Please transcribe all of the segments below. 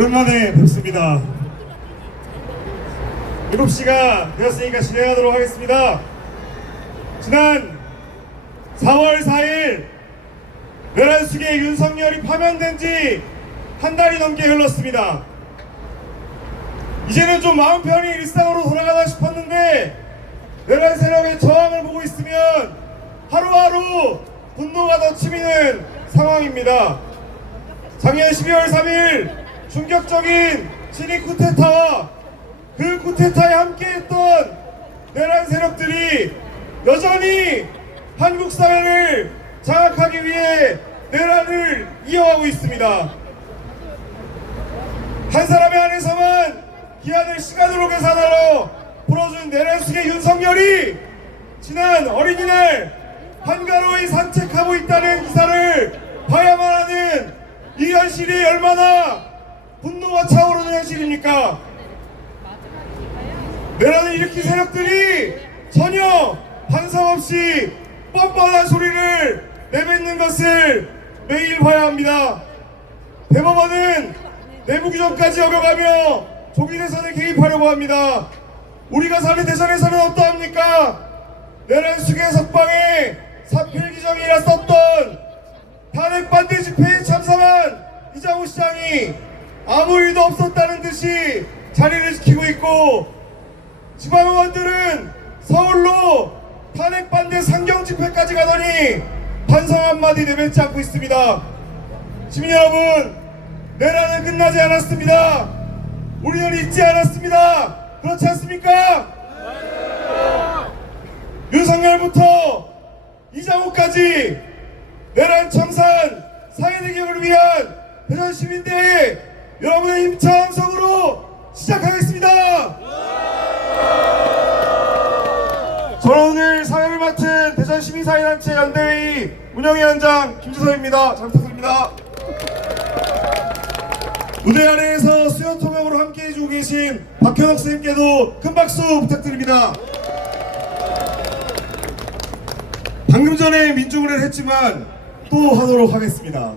오랜만에 뵙습니다. 7시가 되었으니까 진행하도록 하겠습니다. 지난 4월 4일 내란숙의 윤석열이 파면된 지 한 달이 넘게 흘렀습니다. 이제는 좀 마음 편히 일상으로 돌아가다 싶었는데 내란 세력의 저항을 보고 있으면 하루하루 분노가 더 치미는 상황입니다. 작년 12월 3일 충격적인 친위 쿠데타와 그 쿠데타에 함께했던 내란 세력들이 여전히 한국 사회를 장악하기 위해 내란을 이어가고 있습니다. 한 사람의 안에서만 기한을 시간으로 계산하러 풀어준 내란숙의 윤석열이 지난 어린이날 한가로이 산책하고 있다는 기사를 봐야만 하는 이 현실이 얼마나 분노가 차오르는 현실입니까? 내란을 일으킨 세력들이 전혀 반성 없이 뻔뻔한 소리를 내뱉는 것을 매일 봐야 합니다. 대법원은 내부 규정까지 어겨가며 조기 대선에 개입하려고 합니다. 우리가 사는 대선에서는 어떠합니까? 내란숙의 석방에 사필 규정이라 썼던 탄핵 반대 집회에 참석한 이장우 시장이 아무 일도 없었다는 듯이 자리를 지키고 있고, 지방의원들은 서울로 탄핵 반대 상경 집회까지 가더니 반성 한마디 내뱉지 않고 있습니다. 시민 여러분, 내란은 끝나지 않았습니다. 우리는 잊지 않았습니다. 그렇지 않습니까? 윤석열부터 이장우까지 내란 청산 사회대격을 위한 대전 시민대회 여러분의 힘찬 함성으로 시작하겠습니다. 저는 오늘 사회를 맡은 대전 시민사회단체 연대회의 운영위원장 김주서입니다. 잘 부탁드립니다. 무대 아래에서 수요토명으로 함께 해주고 계신 박현옥 선생님께도 큰 박수 부탁드립니다. 방금 전에 민주노래를 했지만 또 하도록 하겠습니다.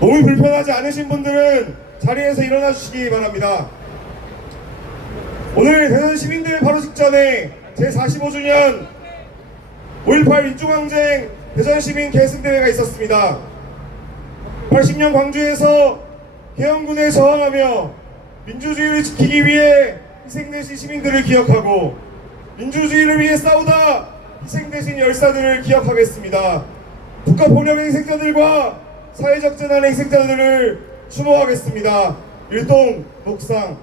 몸이 불편하지 않으신 분들은 자리에서 일어나 주시기 바랍니다. 오늘 대전 시민대회 바로 직전에 제45주년 5.18 민주항쟁 대전시민 계승대회가 있었습니다. 80년 광주에서 계엄군에 저항하며 민주주의를 지키기 위해 희생되신 시민들을 기억하고 민주주의를 위해 싸우다 희생되신 열사들을 기억하겠습니다. 국가폭력의 희생자들과 사회적 재난의 희생자들을 추모하겠습니다. 일동 목상.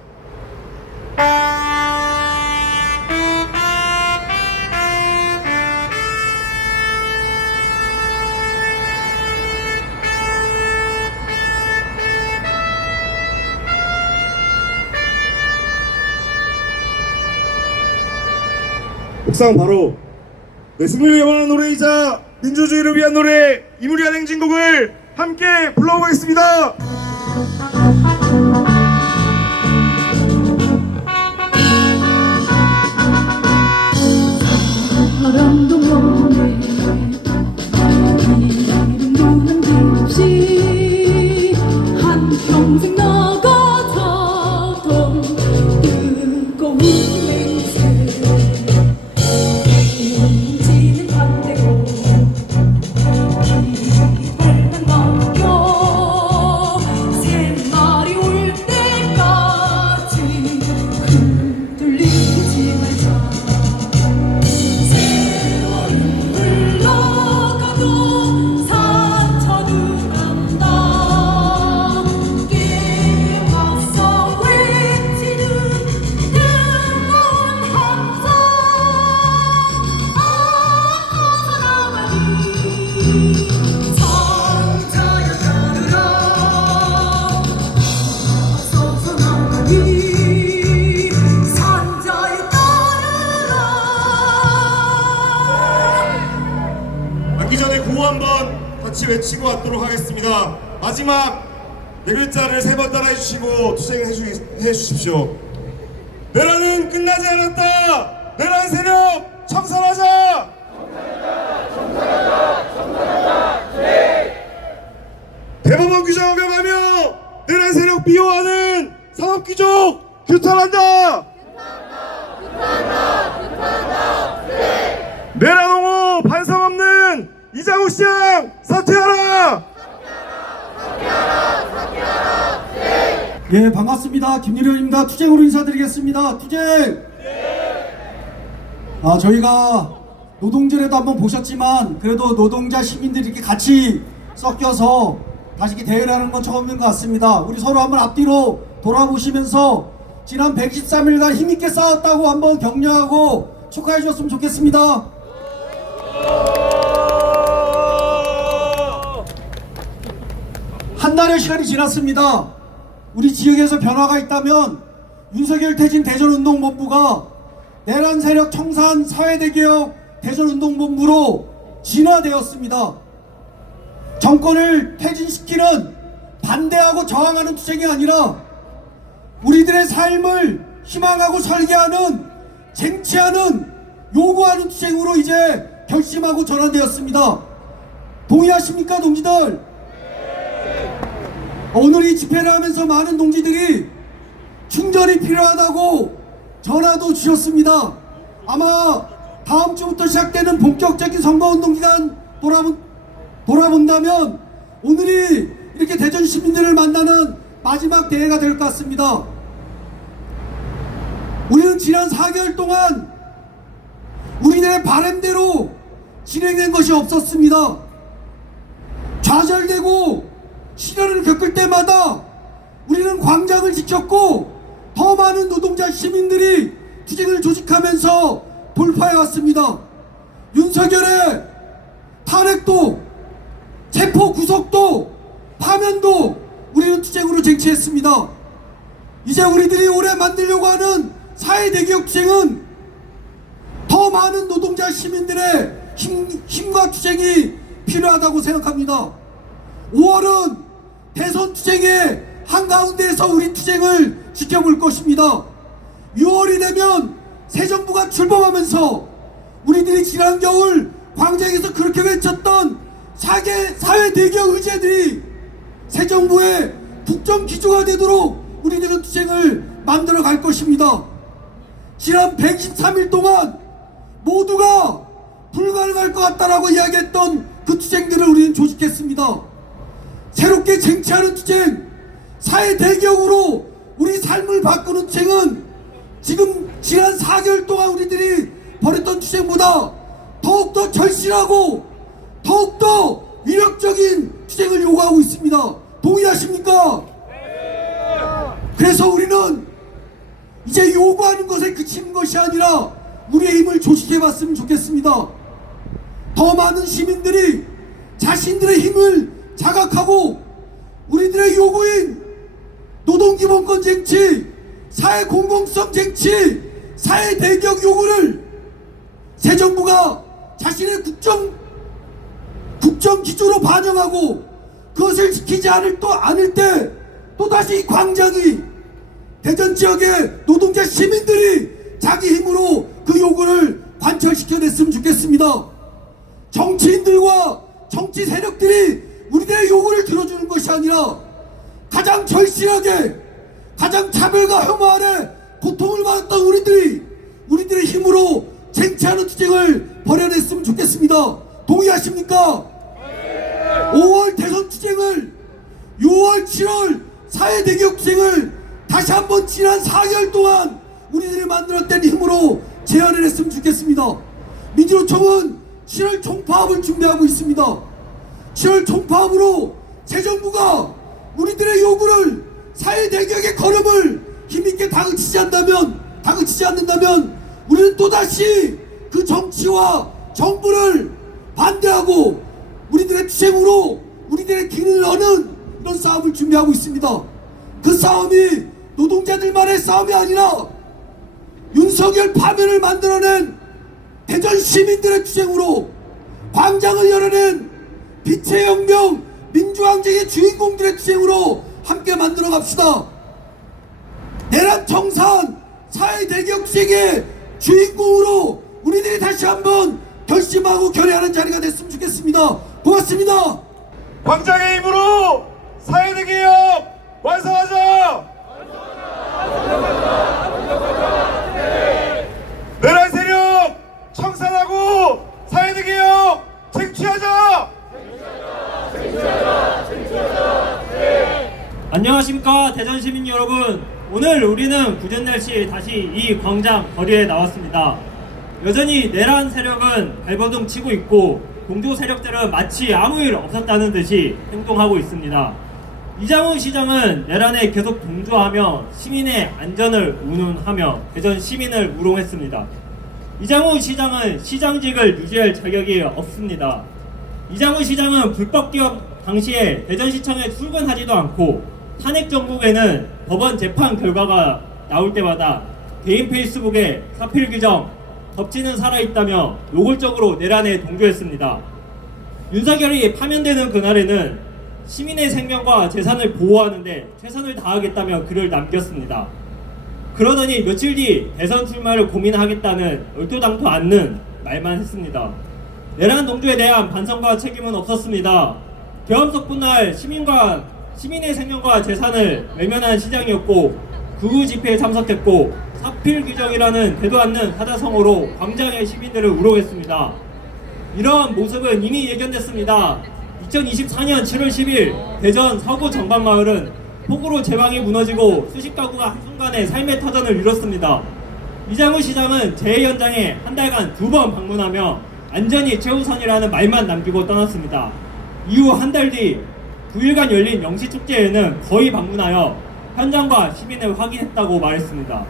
목상 바로 승리를 위한 노래이자 민주주의를 위한 노래 이무리한 행진곡을 함께 불러보겠습니다. 바람도 모네 이름 부는 길 없이 한평생 나가자던 뜨거운 맹세 지는 반대로 기댈만 맡겨 새날이 올 때까지 흔들리지 말자. 앉기 전에 구호 한번 같이 외치고 왔도록 하겠습니다. 마지막 네 글자를 3번 따라해 주시고 투쟁해 주십시오. 내란은 끝나지 않았다. 내란 세력 청산하자. 대법원 규정 어겨가며 내란 세력 대개혁 비호하는 상업귀족 규탄한다! 내란홍호 반성 없는 이장우 시장 사퇴하라! 예, 반갑습니다. 김유련입니다. 투쟁으로 인사드리겠습니다. 투쟁! 저희가 노동절에도 한번 보셨지만 그래도 노동자 시민들이 이렇게 같이 섞여서 다시 이렇게 대회를 하는 건 처음인 것 같습니다. 우리 서로 한번 앞뒤로 돌아보시면서 지난 113일간 힘있게 싸웠다고 한번 격려하고 축하해 주셨으면 좋겠습니다. 한 달의 시간이 지났습니다. 우리 지역에서 변화가 있다면 윤석열 퇴진 대전운동본부가 내란 세력 청산 사회대개혁 대전운동본부로 진화되었습니다. 정권을 퇴진시키는 반대하고 저항하는 투쟁이 아니라 우리들의 삶을 희망하고 설계하는 쟁취하는 요구하는 투쟁으로 이제 결심하고 전환되었습니다. 동의하십니까, 동지들? 오늘 이 집회를 하면서 많은 동지들이 충전이 필요하다고 전화도 주셨습니다. 아마 다음 주부터 시작되는 본격적인 선거운동 기간 돌아본다면 오늘이 이렇게 대전 시민들을 만나는 마지막 대회가 될 것 같습니다. 우리는 지난 4개월 동안 우리들의 바람대로 진행된 것이 없었습니다. 좌절되고 시련을 겪을 때마다 우리는 광장을 지켰고 더 많은 노동자 시민들이 투쟁을 조직하면서 돌파해왔습니다. 윤석열의 탄핵도 체포 구속도 파면도 우리는 투쟁으로 쟁취했습니다. 이제 우리들이 올해 만들려고 하는 사회대개혁 투쟁은 더 많은 노동자 시민들의 힘과 투쟁이 필요하다고 생각합니다. 5월은 대선 투쟁의 한가운데에서 우리 투쟁을 지켜볼 것입니다. 6월이 되면 새 정부가 출범하면서 우리들이 지난 겨울 광장에서 그렇게 외쳤던 사회대개혁 의제들이 새 정부의 국정기조가 되도록 우리들은 투쟁을 만들어 갈 것입니다. 지난 123일 동안 모두가 불가능할 것 같다라고 이야기했던 그 투쟁들을 우리는 조직했습니다. 새롭게 쟁취하는 투쟁, 사회대개혁으로 우리 삶을 바꾸는 투쟁은 지금 지난 4개월 동안 우리들이 벌였던 투쟁보다 더욱더 절실하고 더욱더 위력적인 투쟁을 요구하고 있습니다. 동의하십니까? 그래서 우리는 이제 요구하는 것에 그치는 것이 아니라 우리의 힘을 조직해봤으면 좋겠습니다. 더 많은 시민들이 자신들의 힘을 자각하고 우리들의 요구인 노동기본권 쟁취, 사회공공성 쟁취, 사회대개혁 요구를 새 정부가 자신의 국정기조로 반영하고 그것을 지키지 않을 때 또다시 광장이 대전 지역의 노동자 시민들이 자기 힘으로 그 요구를 관철시켜냈으면 좋겠습니다. 정치인들과 정치 세력들이 우리들의 요구를 들어주는 것이 아니라 가장 절실하게 가장 차별과 혐오 아래 고통을 받았던 우리들의 힘으로 쟁취하는 투쟁을 벌여냈으면 좋겠습니다. 동의하십니까? 5월 대선 투쟁을 6월 7월 사회대개혁 투쟁을 다시 한번 지난 4개월 동안 우리들이 만들었던 힘으로 제안을 했으면 좋겠습니다. 민주노총은 7월 총파업을 준비하고 있습니다. 7월 총파업으로 새 정부가 우리들의 요구를 사회대개혁의 걸음을 힘있게 다그치지 않는다면 우리는 또다시 그 정치와 정부를 반대하고 우리들의 투쟁으로 우리들의 길을 여는 이런 싸움을 준비하고 있습니다. 그 싸움이 노동자들만의 싸움이 아니라 윤석열 파면을 만들어낸 대전 시민들의 투쟁으로 광장을 열어낸 빛의 혁명 민주항쟁의 주인공들의 투쟁으로 함께 만들어 갑시다. 내란 청산 사회대개혁 투쟁의 주인공으로 우리들이 다시 한번 결심하고 결의하는 자리가 됐으면 좋겠습니다. 고맙습니다. 광장의 힘으로 사회대개혁 완성하자! 내란 세력 청산하고 사회적 개혁 쟁취하자! 안녕하십니까 대전 시민 여러분. 오늘 우리는 굳은 날씨 다시 이 광장 거리에 나왔습니다. 여전히 내란 세력은 발버둥 치고 있고 공조 세력들은 마치 아무 일 없었다는 듯이 행동하고 있습니다. 이장우 시장은 내란에 계속 동조하며 시민의 안전을 운운하며 대전 시민을 우롱했습니다. 이장우 시장은 시장직을 유지할 자격이 없습니다. 이장우 시장은 불법 기업 당시에 대전시청에 출근하지도 않고 탄핵 정국에는 법원 재판 결과가 나올 때마다 개인 페이스북에 사필 규정, 덮치는 살아있다며 노골적으로 내란에 동조했습니다. 윤석열이 파면되는 그날에는 시민의 생명과 재산을 보호하는데 최선을 다하겠다며 글을 남겼습니다. 그러더니 며칠 뒤 대선 출마를 고민하겠다는 얼토당토 않는 말만 했습니다. 내란 동조에 대한 반성과 책임은 없었습니다. 계엄석 날 시민의 생명과 재산을 외면한 시장이었고 극우 집회에 참석했고 사필 규정이라는 되도 않는 사자성어로 광장의 시민들을 우롱했습니다. 이러한 모습은 이미 예견됐습니다. 2024년 7월 10일 대전 서구 정방마을은 폭우로 제방이 무너지고 수십 가구가 한순간에 삶의 터전을 이뤘습니다. 이장우 시장은 재해 현장에 한 달간 2번 방문하며 안전이 최우선이라는 말만 남기고 떠났습니다. 이후 한 달 뒤 9일간 열린 영시축제에는 거의 방문하여 현장과 시민을 확인했다고 말했습니다.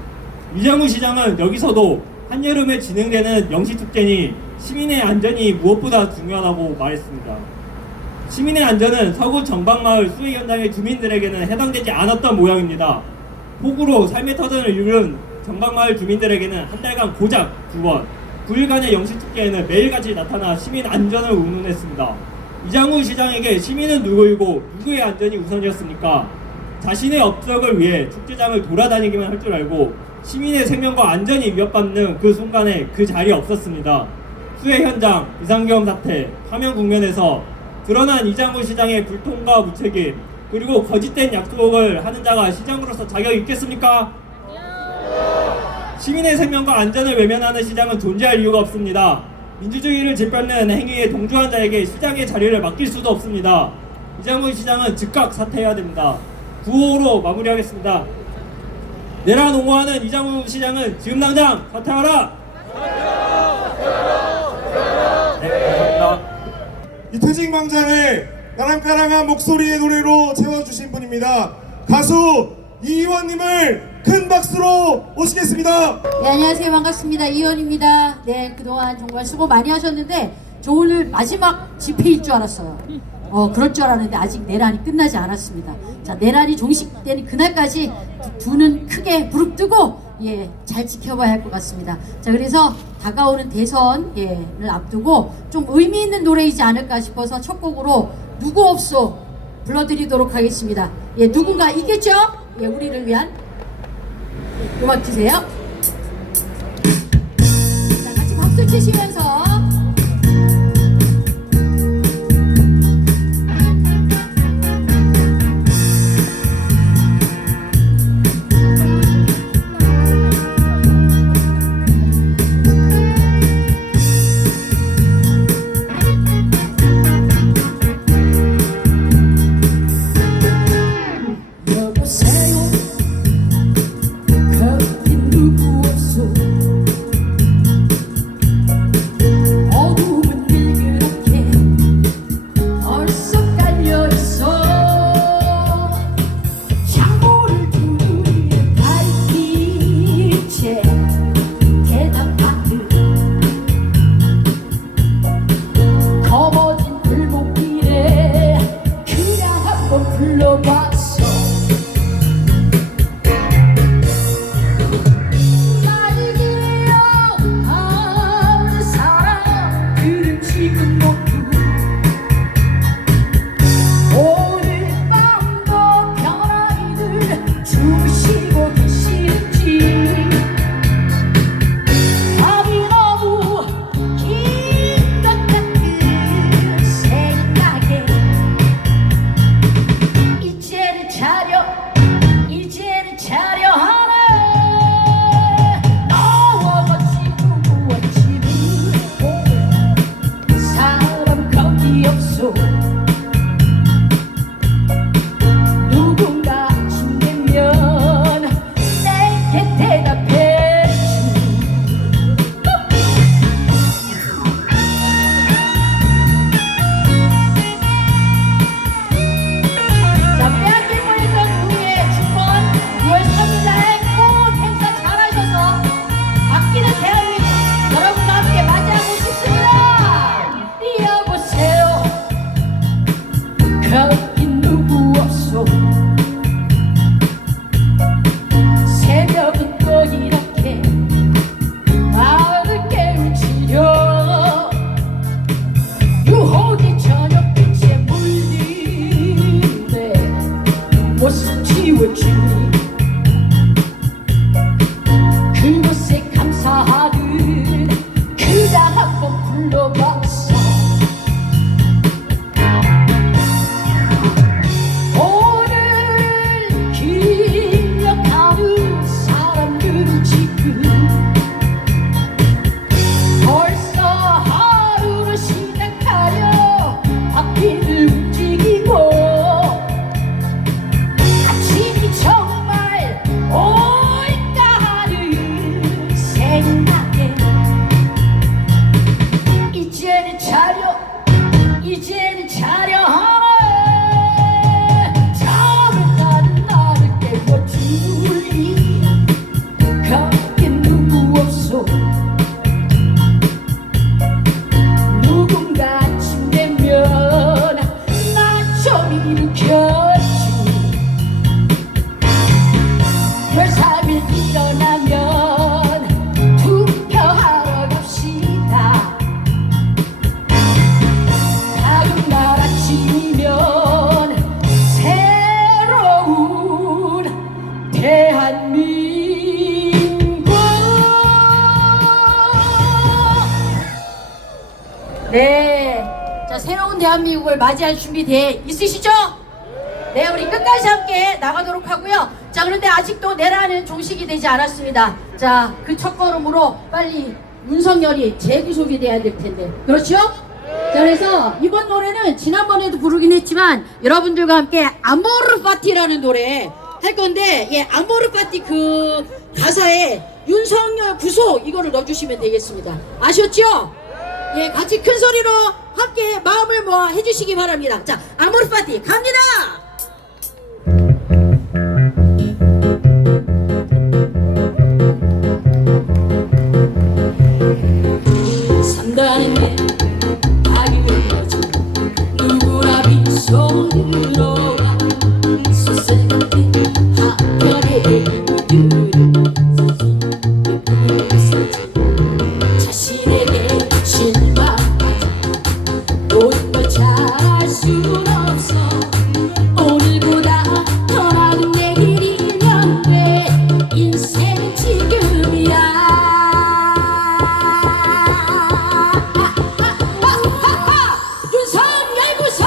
이장우 시장은 여기서도 한여름에 진행되는 영시축제니 시민의 안전이 무엇보다 중요하다고 말했습니다. 시민의 안전은 서구 정방마을 수해 현장의 주민들에게는 해당되지 않았던 모양입니다. 폭우로 삶의 터전을 이룬 정방마을 주민들에게는 한 달간 고작 2번, 9일간의 영시축제에는 매일같이 나타나 시민 안전을 운운했습니다. 이장우 시장에게 시민은 누구이고 누구의 안전이 우선이었습니까? 자신의 업적을 위해 축제장을 돌아다니기만 할 줄 알고 시민의 생명과 안전이 위협받는 그 순간에 그 자리에 없었습니다. 수해 현장, 비상계엄 사태, 파면 국면에서 드러난 이장우 시장의 불통과 무책임, 그리고 거짓된 약속을 하는 자가 시장으로서 자격이 있겠습니까? 시민의 생명과 안전을 외면하는 시장은 존재할 이유가 없습니다. 민주주의를 짓밟는 행위에 동조한 자에게 시장의 자리를 맡길 수도 없습니다. 이장우 시장은 즉각 사퇴해야 됩니다. 구호로 마무리하겠습니다. 내란 옹호하는 이장우 시장은 지금 당장 사퇴하라! 네, 감사합니다. 이 퇴직 광장을 까랑까랑한 목소리의 노래로 채워주신 분입니다. 가수 이의원님을 큰 박수로 모시겠습니다. 네, 안녕하세요. 반갑습니다. 이현입니다. 네, 그동안 정말 수고 많이 하셨는데 저 오늘 마지막 집회일 줄 알았어요. 그럴 줄 알았는데 아직 내란이 끝나지 않았습니다. 자, 내란이 종식되는 그날까지 두 눈 크게 부릅뜨고 잘 지켜봐야 할 것 같습니다. 자, 그래서 다가오는 대선을 앞두고 좀 의미 있는 노래이지 않을까 싶어서 첫 곡으로 누구 없소 불러드리도록 하겠습니다. 누군가 있겠죠? 우리를 위한 음악 주세요. 자, 같이 박수 치시면서 여보세요 거기 누구 없소 없어 누군가 힘들면 내게 대답해 자, 빼앗길 뻔했던 우리의 축원 6월 3일날 꼭 행사 잘하셔서 바뀌는 대한민국 여러분과 함께 맞이하고 싶습니다. 뛰어보세요. 거기 누구 없어. 새벽은 또 이렇게 마음을 깨우치려 유혹이 저녁빛에 물리네 모습 지워주니 그곳에 감사하듯 그냥 한번 불러봤어 오늘을 기억하는 사람들은 지금 벌써 하루를 시작하려 바퀴를 움직이고 아침이 정말 올까 하는 생각에 이제는 차려 이제는 차려하라 잠을 자는 나를 깨워주리 거기 누구 없어 누군가 침대면 나 좀 일으켜주 6월 3일 일어나면 투표하러 갑시다 다음 날 아침이면 새로운 대한민국 네. 자, 새로운 대한민국을 맞이할 준비 돼 있으시죠? 네, 우리 끝까지 함께 나가도록 하고요. 자, 그런데 아직도 내라는 종식이 되지 않았습니다. 자, 그 첫걸음으로 빨리 윤석열이 재구속이 돼야 될 텐데. 그렇죠? 자, 그래서 이번 노래는 지난번에도 부르긴 했지만 여러분들과 함께 아모르 파티라는 노래 할 건데, 예, 아모르 파티 그 가사에 윤석열 구속 이거를 넣어주시면 되겠습니다. 아셨죠? 예, 같이 큰 소리로 함께 마음을 모아 해주시기 바랍니다. 자, 아모르 파티 갑니다! 산다는 게 당연하죠 누구나 빈손으로 가 소설 같은 한편의 이들을 예쁘게 사지 자신에게 실망하지 모든 걸 잘할 순 없어 오늘보다 더 나은 내일이면 돼 인생은 지금이야 윤석열 구속!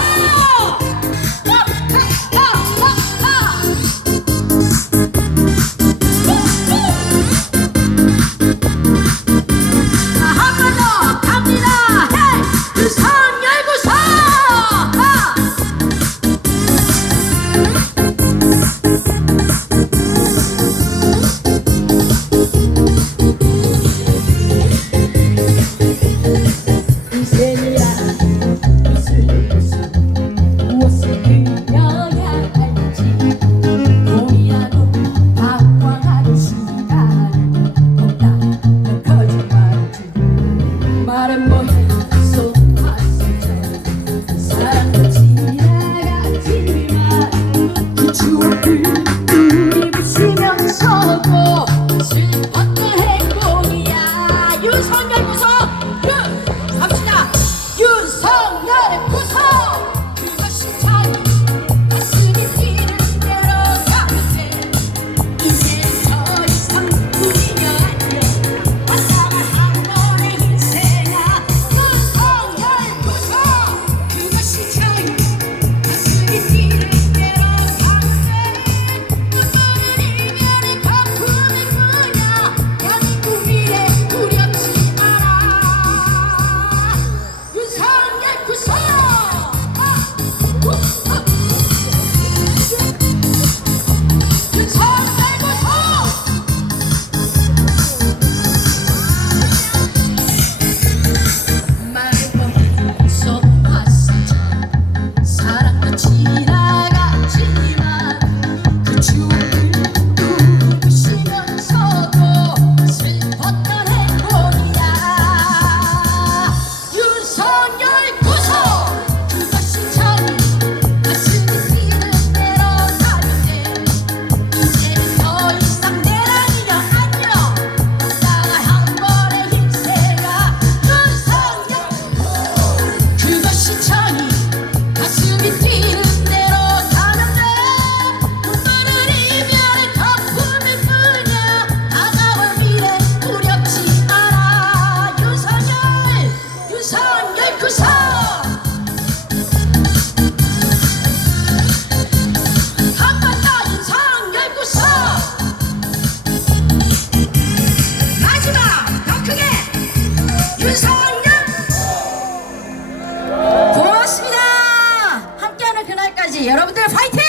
때까지 여러분들 파이팅!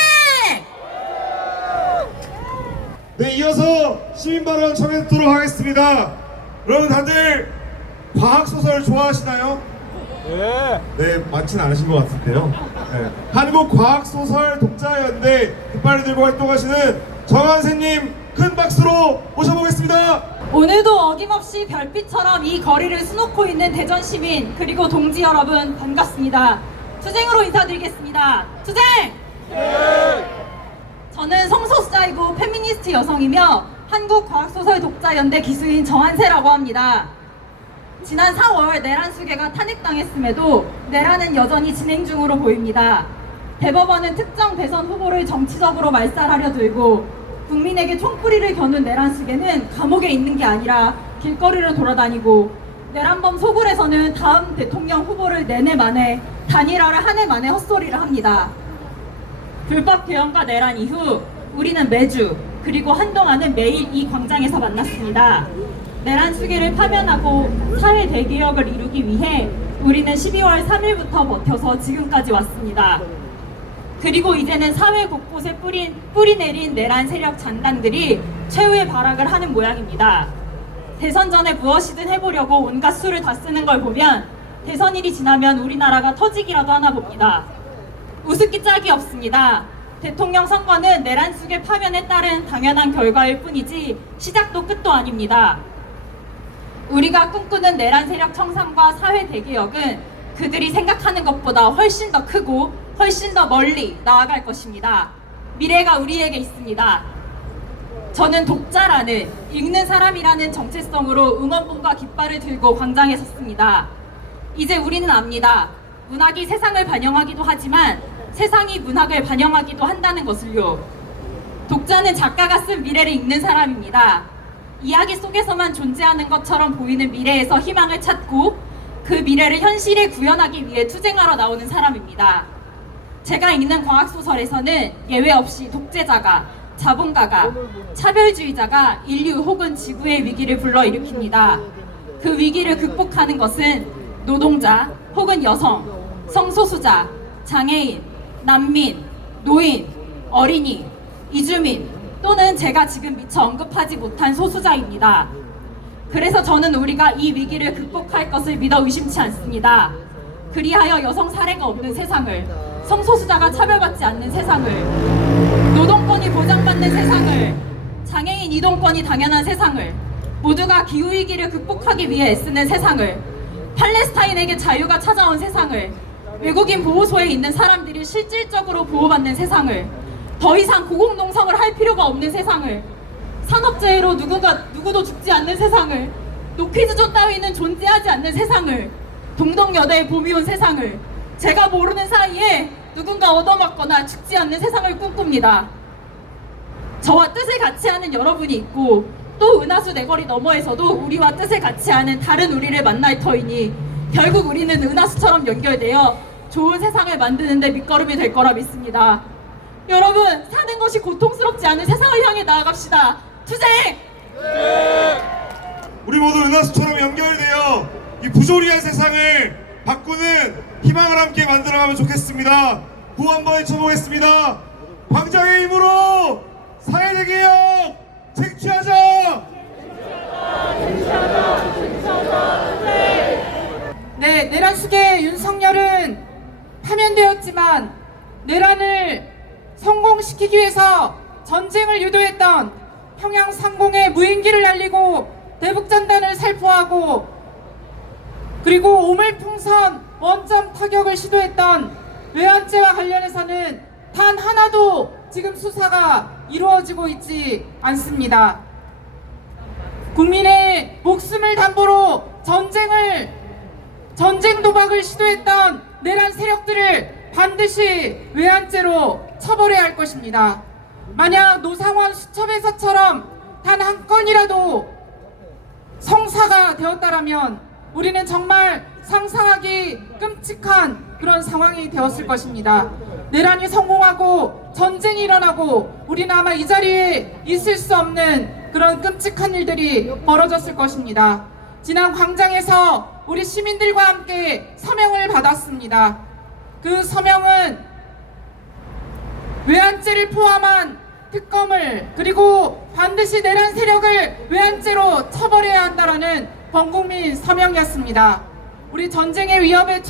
네, 이어서 시민 발언 청해 듣도록 하겠습니다. 여러분 다들 과학 소설 좋아하시나요? 네, 많진 않으신 것 같은데요. 네. 한국 과학 소설 독자연대 깃발을 들고 활동하시는 정한세님 큰 박수로 모셔보겠습니다. 오늘도 어김없이 별빛처럼 이 거리를 수놓고 있는 대전 시민 그리고 동지 여러분 반갑습니다. 투쟁으로 인사드리겠습니다. 투쟁! 저는 성소수자이고 페미니스트 여성이며 한국과학소설 독자연대 기수인 정한세라고 합니다. 지난 4월 내란 수계가 탄핵당했음에도 내란은 여전히 진행 중으로 보입니다. 대법원은 특정 대선 후보를 정치적으로 말살하려 들고 국민에게 총뿌리를 겨눈 내란 수계는 감옥에 있는 게 아니라 길거리를 돌아다니고 내란범 소굴에서는 다음 대통령 후보를 내내 만에 단일화를 한 해 만에 헛소리를 합니다. 불법 개헌과 내란 이후 우리는 매주 그리고 한동안은 매일 이 광장에서 만났습니다. 내란 수계를 파면하고 사회 대개혁을 이루기 위해 우리는 12월 3일부터 버텨서 지금까지 왔습니다. 그리고 이제는 사회 곳곳에 뿌리 내린 내란 세력 잔당들이 최후의 발악을 하는 모양입니다. 대선 전에 무엇이든 해보려고 온갖 수를 다 쓰는 걸 보면 대선일이 지나면 우리나라가 터지기라도 하나 봅니다. 우습기 짝이 없습니다. 대통령 선거는 내란 수계 파면에 따른 당연한 결과일 뿐이지 시작도 끝도 아닙니다. 우리가 꿈꾸는 내란 세력 청산과 사회 대개혁은 그들이 생각하는 것보다 훨씬 더 크고 훨씬 더 멀리 나아갈 것입니다. 미래가 우리에게 있습니다. 저는 독자라는 읽는 사람이라는 정체성으로 응원봉과 깃발을 들고 광장에 섰습니다. 이제 우리는 압니다. 문학이 세상을 반영하기도 하지만 세상이 문학을 반영하기도 한다는 것을요. 독자는 작가가 쓴 미래를 읽는 사람입니다. 이야기 속에서만 존재하는 것처럼 보이는 미래에서 희망을 찾고 그 미래를 현실에 구현하기 위해 투쟁하러 나오는 사람입니다. 제가 읽는 과학소설에서는 예외 없이 독재자가, 자본가가, 차별주의자가 인류 혹은 지구의 위기를 불러일으킵니다. 그 위기를 극복하는 것은 노동자 혹은 여성, 성소수자, 장애인, 난민, 노인, 어린이, 이주민 또는 제가 지금 미처 언급하지 못한 소수자입니다. 그래서 저는 우리가 이 위기를 극복할 것을 믿어 의심치 않습니다. 그리하여 여성 살해가 없는 세상을, 성소수자가 차별받지 않는 세상을, 노동권이 보장받는 세상을, 장애인 이동권이 당연한 세상을, 모두가 기후위기를 극복하기 위해 애쓰는 세상을, 팔레스타인에게 자유가 찾아온 세상을, 외국인 보호소에 있는 사람들이 실질적으로 보호받는 세상을, 더 이상 고공농성을 할 필요가 없는 세상을, 산업재해로 누구도 죽지 않는 세상을, 노키즈존 따위는 존재하지 않는 세상을, 동덕여대의 봄이 온 세상을, 제가 모르는 사이에 누군가 얻어맞거나 죽지 않는 세상을 꿈꿉니다. 저와 뜻을 같이 하는 여러분이 있고 또 은하수 내거리 너머에서도 우리와 뜻을 같이 하는 다른 우리를 만날 터이니 결국 우리는 은하수처럼 연결되어 좋은 세상을 만드는 데 밑거름이 될 거라 믿습니다. 여러분, 사는 것이 고통스럽지 않은 세상을 향해 나아갑시다. 투쟁! 우리 모두 은하수처럼 연결되어 이 부조리한 세상을 바꾸는 희망을 함께 만들어가면 좋겠습니다. 구호 한번 외쳐보겠습니다. 광장의 힘으로 사회대개혁 쟁취하자! 네, 내란 수계 윤석열은 파면되었지만 내란을 성공시키기 위해서 전쟁을 유도했던 평양 상공에 무인기를 날리고 대북전단을 살포하고 그리고 오물풍선 원점 타격을 시도했던 외환죄와 관련해서는 단 하나도 지금 수사가 이루어지고 있지 않습니다. 국민의 목숨을 담보로 전쟁 도박을 시도했던 내란 세력들을 반드시 외환죄로 처벌해야 할 것입니다. 만약 노상원 수첩에서처럼 단 한 건이라도 성사가 되었다라면 우리는 정말 상상하기 끔찍한 그런 상황이 되었을 것입니다. 내란이 성공하고 전쟁이 일어나고 우리는 아마 이 자리에 있을 수 없는 그런 끔찍한 일들이 벌어졌을 것입니다. 지난 광장에서 우리 시민들과 함께 서명을 받았습니다. 그 서명은 외환죄를 포함한 특검을 그리고 반드시 내란 세력을 외환죄로 처벌해야 한다라는 범국민 서명이었습니다. 우리 전쟁의 위협에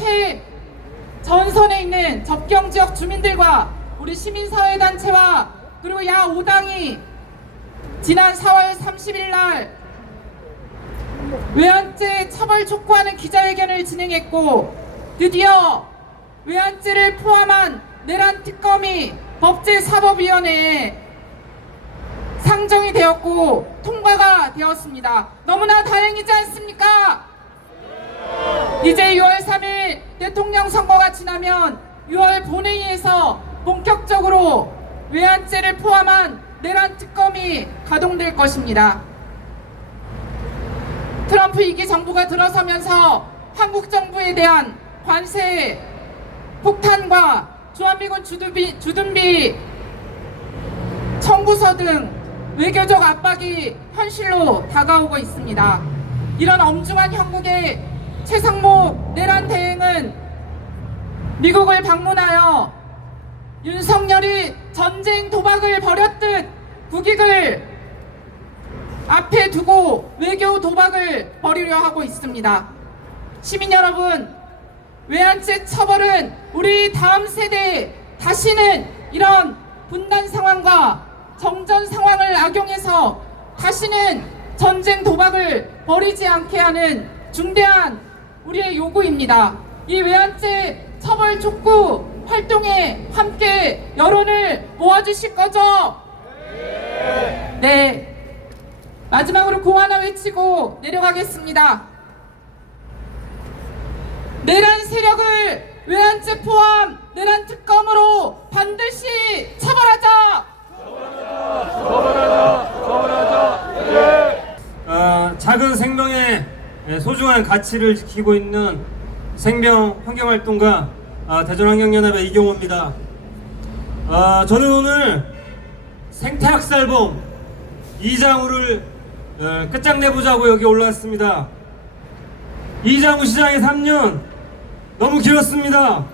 최전선에 있는 접경지역 주민들과 우리 시민사회단체와 그리고 야 5당이 지난 4월 30일 날 외환죄 처벌 촉구하는 기자회견을 진행했고 드디어 외환죄를 포함한 내란 특검이 법제사법위원회에 상정이 되었고 통과가 되었습니다. 너무나 다행이지 않습니까? 이제 6월 3일 대통령 선거가 지나면 6월 본회의에서 본격적으로 외환죄를 포함한 내란 특검이 가동될 것입니다. 트럼프 2기 정부가 들어서면서 한국 정부에 대한 관세 폭탄과 주한미군 주둔비 청구서 등 외교적 압박이 현실로 다가오고 있습니다. 이런 엄중한 형국의 최상목 내란 대행은 미국을 방문하여 윤석열이 전쟁 도박을 벌였듯 국익을 앞에 두고 외교 도박을 벌이려 하고 있습니다. 시민 여러분, 외환죄 처벌은 우리 다음 세대에 다시는 이런 분단 상황과 정전 상황을 악용해서 다시는 전쟁 도박을 벌이지 않게 하는 중대한 우리의 요구입니다. 이 외환죄 처벌 촉구 활동에 함께 여론을 모아주실 거죠? 네. 마지막으로 공 하나 외치고 내려가겠습니다. 내란 세력을 외환죄 포함 내란 특검으로 반드시 처벌하자! 작은 생명의 소중한 가치를 지키고 있는 생명 환경활동가 대전환경연합의 이경호입니다. 저는 오늘 생태학살범 이장우를 끝장내보자고 여기 올라왔습니다. 이장우 시장의 3년 너무 길었습니다.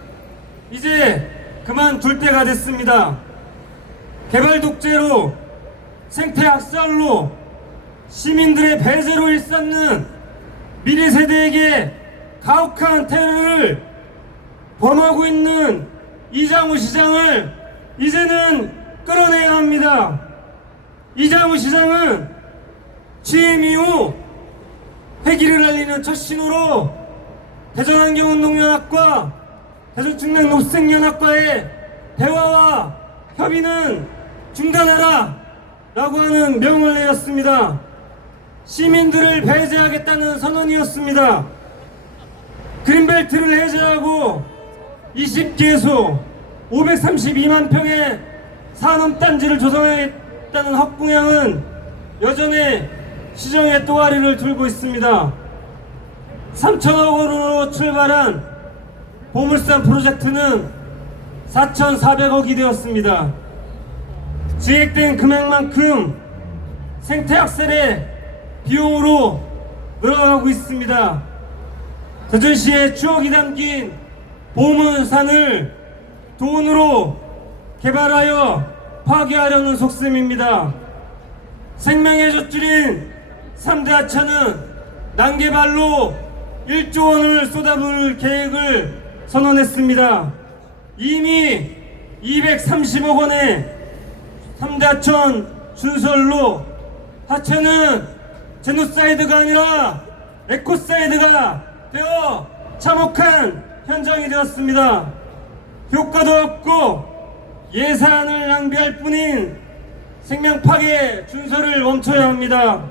이제 그만둘 때가 됐습니다. 개발 독재로 생태학살로 시민들의 배제로 일삼는 미래 세대에게 가혹한 테러를 범하고 있는 이장우 시장을 이제는 끌어내야 합니다. 이장우 시장은 취임 이후 회기를 알리는 첫 신호로 대전환경운동연합과 대전충남녹색연합과의 대화와 협의는 중단하라 라고 하는 명을 내렸습니다. 시민들을 배제하겠다는 선언이었습니다. 그린벨트를 해제하고 20개소 532만 평의 산업단지를 조성하겠다는 헛공약은 여전히 시정의 또아리를 들고 있습니다. 3천억 원으로 출발한 보물산 프로젝트는 4,400억이 되었습니다. 지획된 금액만큼 생태학살의 비용으로 늘어나고 있습니다. 대전시의 추억이 담긴 보물산을 돈으로 개발하여 파괴하려는 속셈입니다. 생명의 젖줄인 3대 하천은 난개발로 1조 원을 쏟아부을 계획을 선언했습니다. 이미 230억 원의 3대 하천 준설로 하천은 제노사이드가 아니라 에코사이드가 되어 참혹한 현장이 되었습니다. 효과도 없고 예산을 낭비할 뿐인 생명 파괴 준설을 멈춰야 합니다.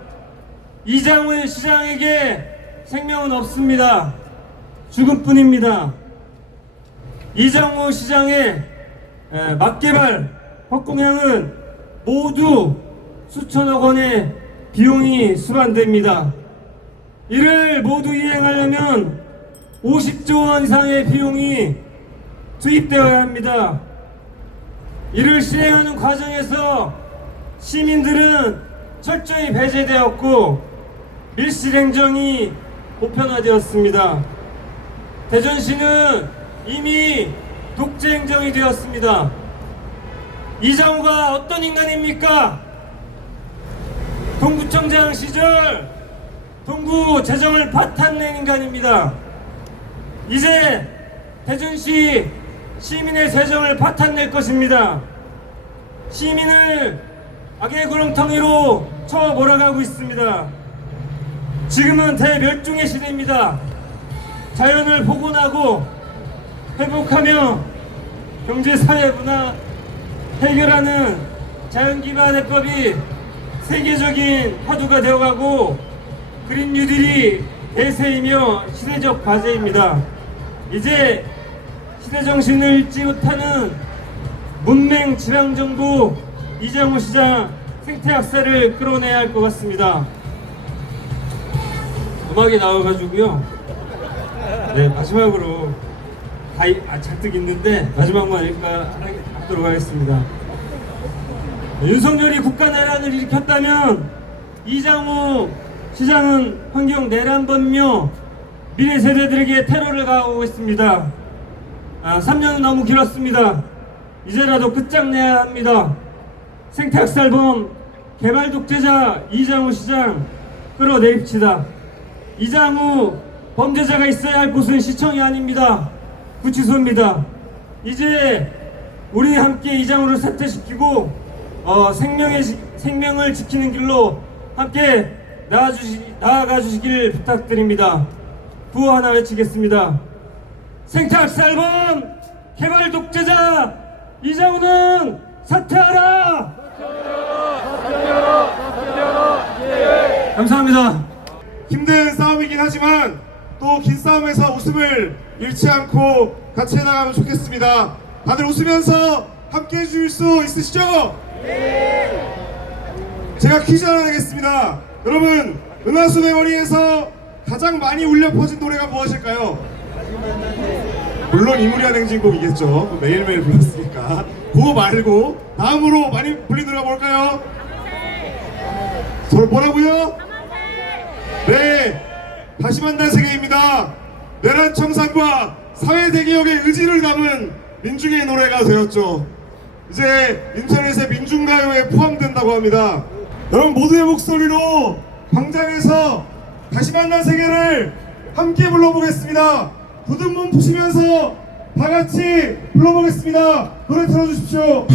이장우 시장에게 생명은 없습니다. 죽음뿐입니다. 이장우 시장의 막개발 헛공약은 모두 수천억 원의 비용이 수반됩니다. 이를 모두 이행하려면 50조 원 이상의 비용이 투입되어야 합니다. 이를 시행하는 과정에서 시민들은 철저히 배제되었고 밀실행정이 보편화되었습니다. 대전시는 이미 독재행정이 되었습니다. 이장우가 어떤 인간입니까? 동구청장 시절 동구 재정을 파탄낸 인간입니다. 이제 대전시 시민의 재정을 파탄낼 것입니다. 시민을 악의 구렁텅이로 쳐 몰아가고 있습니다. 지금은 대멸종의 시대입니다. 자연을 복원하고 회복하며 경제사회 문화 해결하는 자연기반 해법이 세계적인 화두가 되어가고 그린 뉴딜이 대세이며 시대적 과제입니다. 이제 시대정신을 잊지 못하는 문맹 지방정부 이장우 시장 생태학살을 끌어내야 할 것 같습니다. 음악이 나와가지고요. 네, 마지막으로 잔뜩 있는데 마지막만 하도록 하겠습니다. 윤석열이 국가 내란을 일으켰다면 이장우 시장은 환경 내란범이며 미래 세대들에게 테러를 가하고 있습니다. 3년은 너무 길었습니다. 이제라도 끝장내야 합니다. 생태학살범 개발 독재자 이장우 시장 끌어내립시다. 이장우 범죄자가 있어야 할 곳은 시청이 아닙니다. 구치소입니다. 이제 우리 함께 이장우를 사퇴시키고 생명을 지키는 길로 함께 나아가 주시길 부탁드립니다. 구호 하나 외치겠습니다. 생태학살범 개발 독재자 이장우는 사퇴하라! 감사합니다. 힘든 싸움이긴 하지만 또 긴 싸움에서 웃음을 잃지 않고 같이 해나가면 좋겠습니다. 다들 웃으면서 함께 해줄 수 있으시죠? 네! 제가 퀴즈 하나 내겠습니다. 여러분, 은하수 메모리에서 가장 많이 울려 퍼진 노래가 무엇일까요? 물론 이무리한 행진곡이겠죠. 매일매일 불렀으니까. 그거 말고 다음으로 많이 불린 노래가 뭘까요? 뭐라고요? 네, 다시 만난 세계입니다. 내란 청산과 사회 대개혁의 의지를 담은 민중의 노래가 되었죠. 이제 인터넷의 민중가요에 포함된다고 합니다. 여러분 모두의 목소리로 광장에서 다시 만난 세계를 함께 불러보겠습니다. 굳은 몸 푸시면서 다 같이 불러보겠습니다. 노래 틀어주십시오.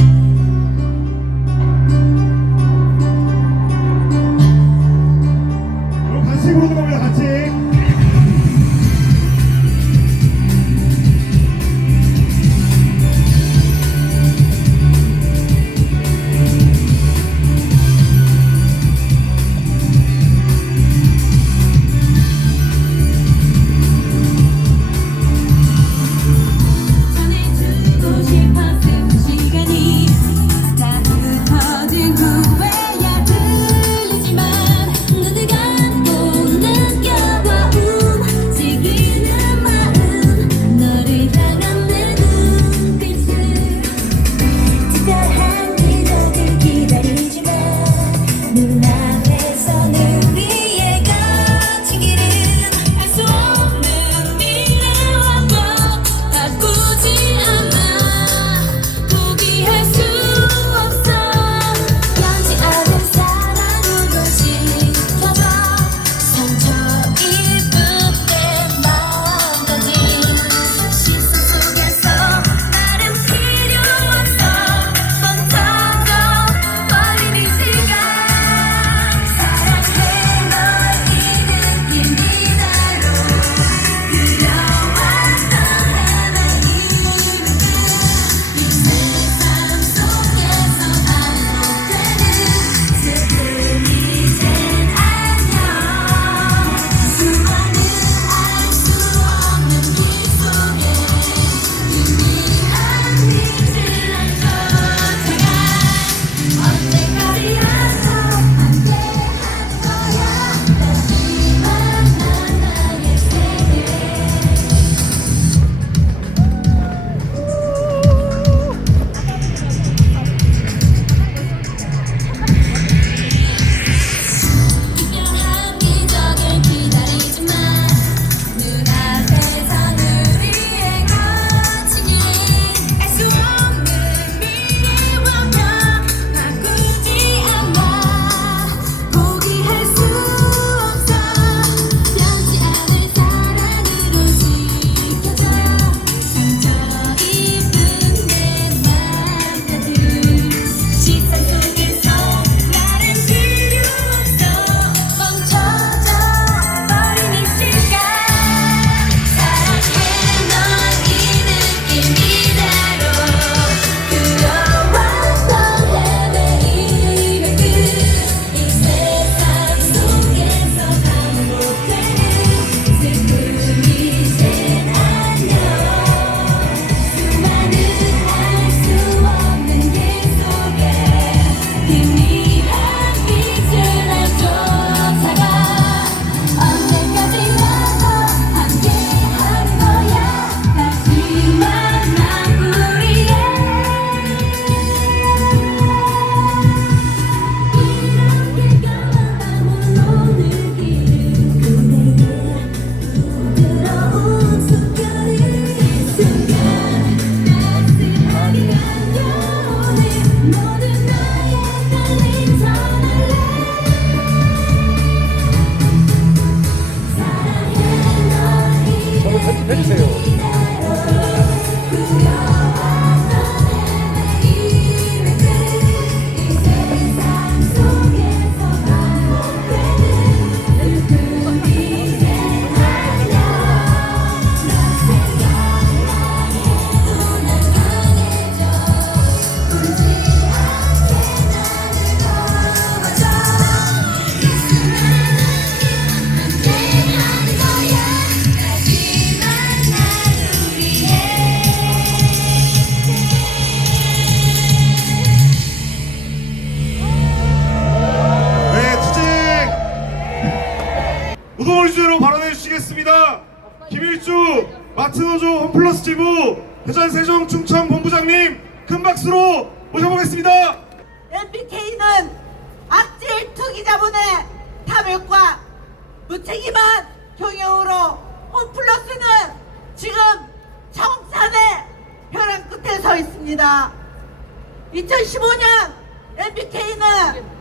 여러분 같이 부르는 겁니다. 같이. 전해주고 싶었던 시간이 다 흩어진 후에야 들리지만 눈을 감고 느껴봐 대전 세종 충청 본부장님 큰 박수로 모셔보겠습니다. MBK는 악질 투기 자본의 탐욕과 무책임한 경영으로 홈플러스는 지금 청산의 벼랑 끝에 서 있습니다. 2015년 MBK는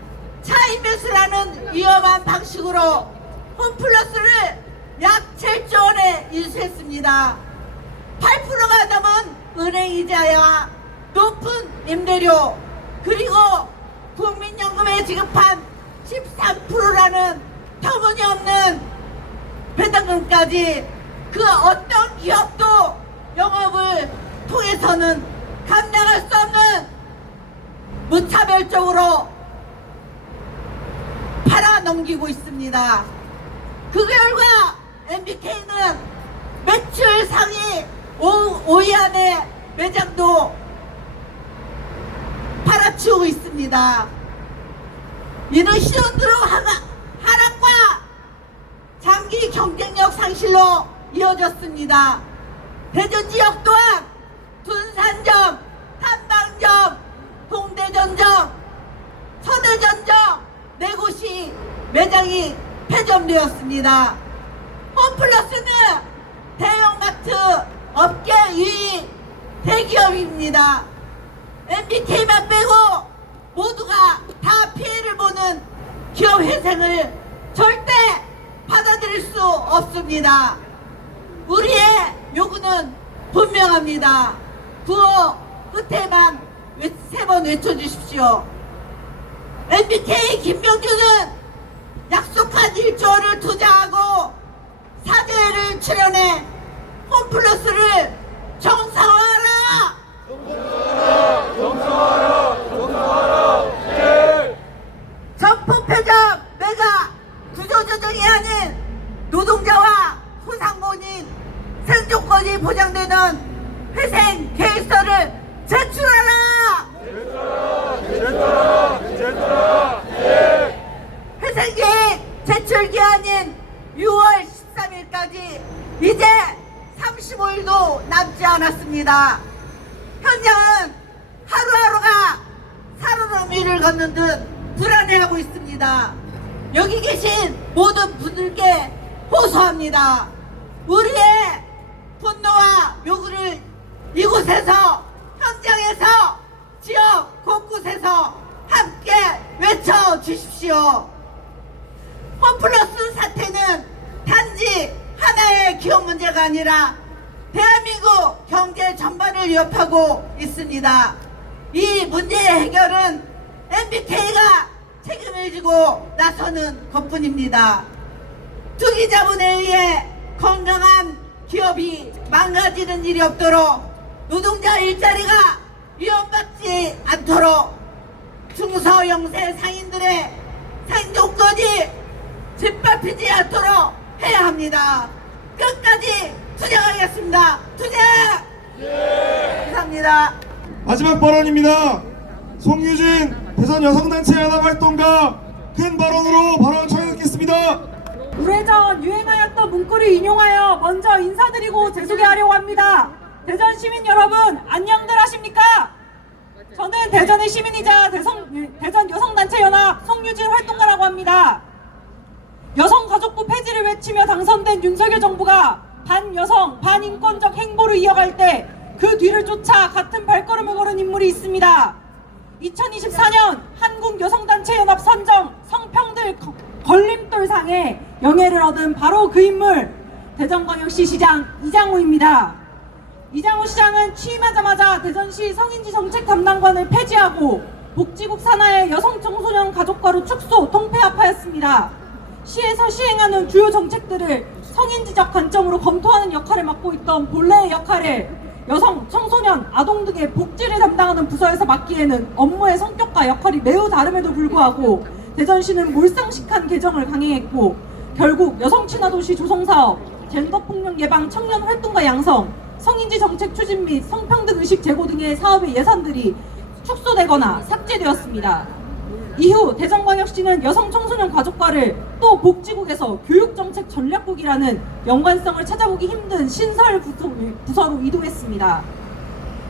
차인매수라는 위험한 방식으로 홈플러스를 약 7조 원에 인수했습니다. 8%가 넘은 은행이자와 높은 임대료 그리고 국민연금에 지급한 13%라는 터무니없는 배당금까지 그 어떤 기업도 영업을 통해서는 감당할 수 없는 무차별적으로 팔아넘기고 있습니다. 그 결과 MBK는 매출 상위 5위 안에 매장도 팔아치우고 있습니다. 이는 시운드로 하락과 장기 경쟁력 상실로 이어졌습니다. 대전 지역 또한 둔산점, 한방점, 동대전점, 서대전점 4곳이 매장이 폐점되었습니다. 홈플러스는 대형마트 업계 2위 대기업입니다. MBK만 빼고 모두가 다 피해를 보는 기업 회생을 절대 받아들일 수 없습니다. 우리의 요구는 분명합니다. 구호 끝에만 3번 외쳐주십시오. MBK 김병준은 약속한 1조를 투자하고 사재를 출연해 홈플러스를 정상화하라! 점포 폐점 매각 구조조정이 아닌 노동자와 소상공인 생존권이 보장되는 회생 계획서를 제출하라! 회생계획 제출 기한인 6월 13일까지 이제 35일도 남지 않았습니다. 현장은 하루하루가 살얼음 위를 걷는 듯 불안해하고 있습니다. 여기 계신 모든 분들께 호소합니다. 우리의 분노와 요구를 이곳에서 현장에서 지역 곳곳에서 함께 외쳐주십시오. 홈플러스 사태는 단지 하나의 기업 문제가 아니라 대한민국 경제 전반을 위협하고 있습니다. 이 문제의 해결은 MBK가 책임을 지고 나서는 것뿐입니다. 투기 자본에 의해 건강한 기업이 망가지는 일이 없도록 노동자 일자리가 위협받지 않도록 중소영세 상인들의 생존권이 짓밟히지 않도록 해야 합니다. 끝까지 투쟁하겠습니다. 투쟁! 감사합니다. 마지막 발언입니다. 송유진 대전 여성단체 연합활동가 큰 발언으로 발언 청해 듣겠습니다. 우회전 유행하였던 문구를 인용하여 먼저 인사드리고 재소개하려고 합니다. 대전 시민 여러분 안녕들 하십니까? 저는 대전의 시민이자 대전 여성단체 연합 송유진 활동가라고 합니다. 여성가족부 폐지를 외치며 당선된 윤석열 정부가 반여성, 반인권적 행보를 이어갈 때 그 뒤를 쫓아 같은 발걸음을 걸은 인물이 있습니다. 2024년 한국여성단체연합 선정 성평등 걸림돌상에 영예를 얻은 바로 그 인물, 대전광역시 시장 이장우입니다. 이장우 시장은 취임하자마자 대전시 성인지 정책 담당관을 폐지하고 복지국 산하의 여성 청소년 가족과로 축소, 통폐합하였습니다. 시에서 시행하는 주요 정책들을 성인지적 관점으로 검토하는 역할을 맡고 있던 본래의 역할을 여성, 청소년, 아동 등의 복지를 담당하는 부서에서 맡기에는 업무의 성격과 역할이 매우 다름에도 불구하고 대전시는 몰상식한 개정을 강행했고 결국 여성 친화도시 조성사업, 젠더폭력 예방 청년 활동가 양성, 성인지 정책 추진 및 성평등 의식 제고 등의 사업의 예산들이 축소되거나 삭제되었습니다. 이후 대전광역시는 여성 청소년 가족과를 또 복지국에서 교육정책 전략국이라는 연관성을 찾아보기 힘든 신설 부서로 이동했습니다.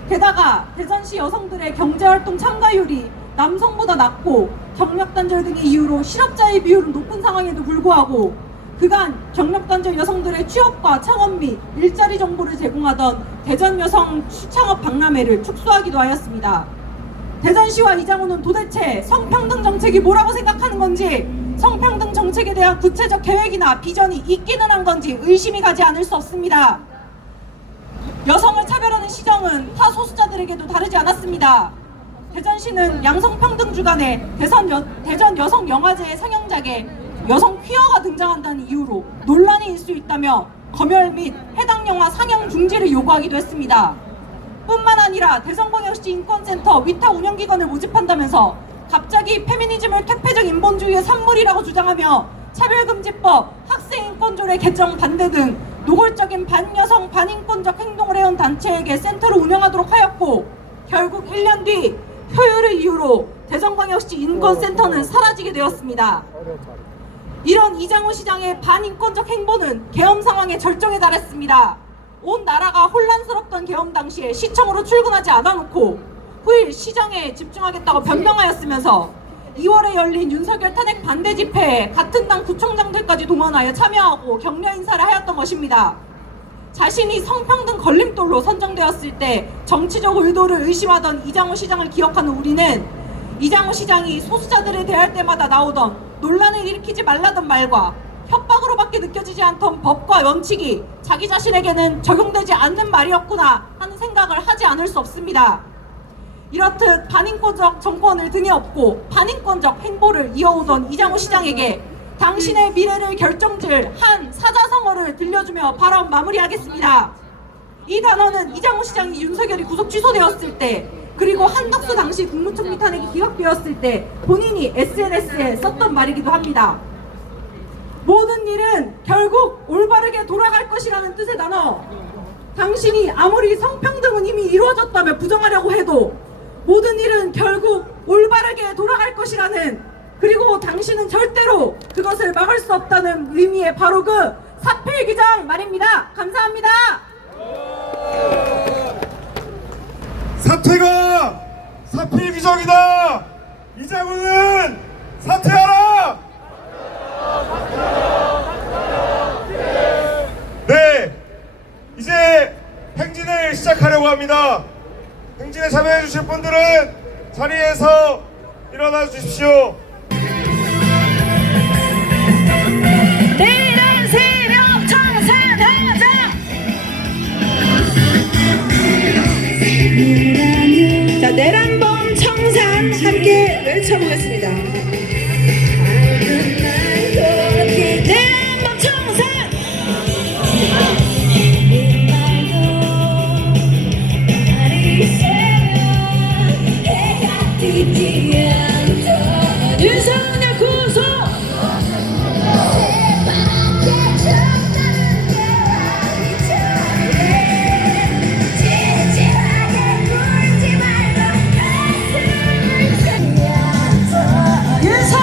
게다가 대전시 여성들의 경제활동 참가율이 남성보다 낮고 경력단절 등의 이유로 실업자의 비율은 높은 상황에도 불구하고 그간 경력단절 여성들의 취업과 창업 및 일자리 정보를 제공하던 대전 여성 취창업 박람회를 축소하기도 하였습니다. 대전시와 이장호는 도대체 성평등 정책이 뭐라고 생각하는 건지, 성평등 정책에 대한 구체적 계획이나 비전이 있기는 한 건지 의심이 가지 않을 수 없습니다. 여성을 차별하는 시정은 타 소수자들에게도 다르지 않았습니다. 대전시는 양성평등 주간에 대전 여성영화제의 상영작에 여성 퀴어가 등장한다는 이유로 논란이 일 수 있다며 검열 및 해당 영화 상영 중지를 요구하기도 했습니다. 뿐만 아니라 대전광역시 인권센터 위탁 운영기관을 모집한다면서 갑자기 페미니즘을 퇴폐적 인본주의의 산물이라고 주장하며 차별금지법, 학생인권조례 개정 반대 등 노골적인 반여성 반인권적 행동을 해온 단체에게 센터를 운영하도록 하였고, 결국 1년 뒤 효율을 이유로 대전광역시 인권센터는 사라지게 되었습니다. 이런 이장호 시장의 반인권적 행보는 계엄 상황의 절정에 달했습니다. 온 나라가 혼란스럽던 계엄 당시에 시청으로 출근하지 않아놓고 후일 시정에 집중하겠다고 변명하였으면서 2월에 열린 윤석열 탄핵 반대 집회에 같은 당 구청장들까지 동원하여 참여하고 격려 인사를 하였던 것입니다. 자신이 성평등 걸림돌로 선정되었을 때 정치적 의도를 의심하던 이장호 시장을 기억하는 우리는 이장호 시장이 소수자들을 대할 때마다 나오던 논란을 일으키지 말라던 말과 협박으로밖에 느껴지지 않던 법과 원칙이 자기 자신에게는 적용되지 않는 말이었구나 하는 생각을 하지 않을 수 없습니다. 이렇듯 반인권적 정권을 등에 업고 반인권적 행보를 이어오던 이장호 시장에게 당신의 미래를 결정질 한 사자성어를 들려주며 발언 마무리하겠습니다. 이 단어는 이장호 시장이 윤석열이 구속 취소되었을 때, 그리고 한덕수 당시 국무총리 탄핵이 기각되었을 때 본인이 SNS에 썼던 말이기도 합니다. 모든 일은 결국 올바르게 돌아갈 것이라는 뜻의 단어. 당신이 아무리 성평등은 이미 이루어졌다며 부정하려고 해도 모든 일은 결국 올바르게 돌아갈 것이라는, 그리고 당신은 절대로 그것을 막을 수 없다는 의미의 바로 그 사필규정 말입니다. 감사합니다. 사퇴가 사필규정이다. 이장훈은 사퇴하라. 네, 이제 행진을 시작하려고 합니다. 행진에 참여해 주실 분들은 자리에서 일어나 주십시오. 내란 세력 청산하자. 자, 내란범 청산 함께 외쳐보겠습니다. 내란범 청산. 윤석열 구속. 윤석열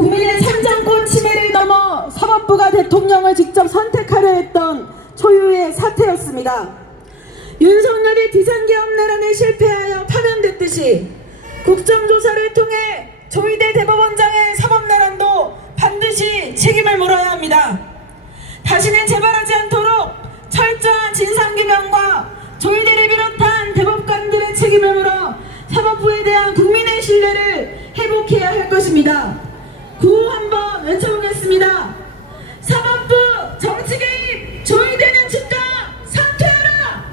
국민의 참정권 침해를 넘어 사법부가 대통령을 직접 선택하려 했던 초유의 사태였습니다. 윤석열이 비상계엄 내란에 실패하여 파면됐듯이 국정조사를 통해 조희대 대법원장의 사법내란도 반드시 책임을 물어야 합니다. 다시는 재발하지 않도록 철저한 진상규명과 조희대를 비롯한 대법관들의 책임을 물어 사법부에 대한 국민의 신뢰를 회복해야 할 것입니다. 구호 한번 외쳐보겠습니다. 사법부 정치 개입 조희대는 즉각 사퇴하라!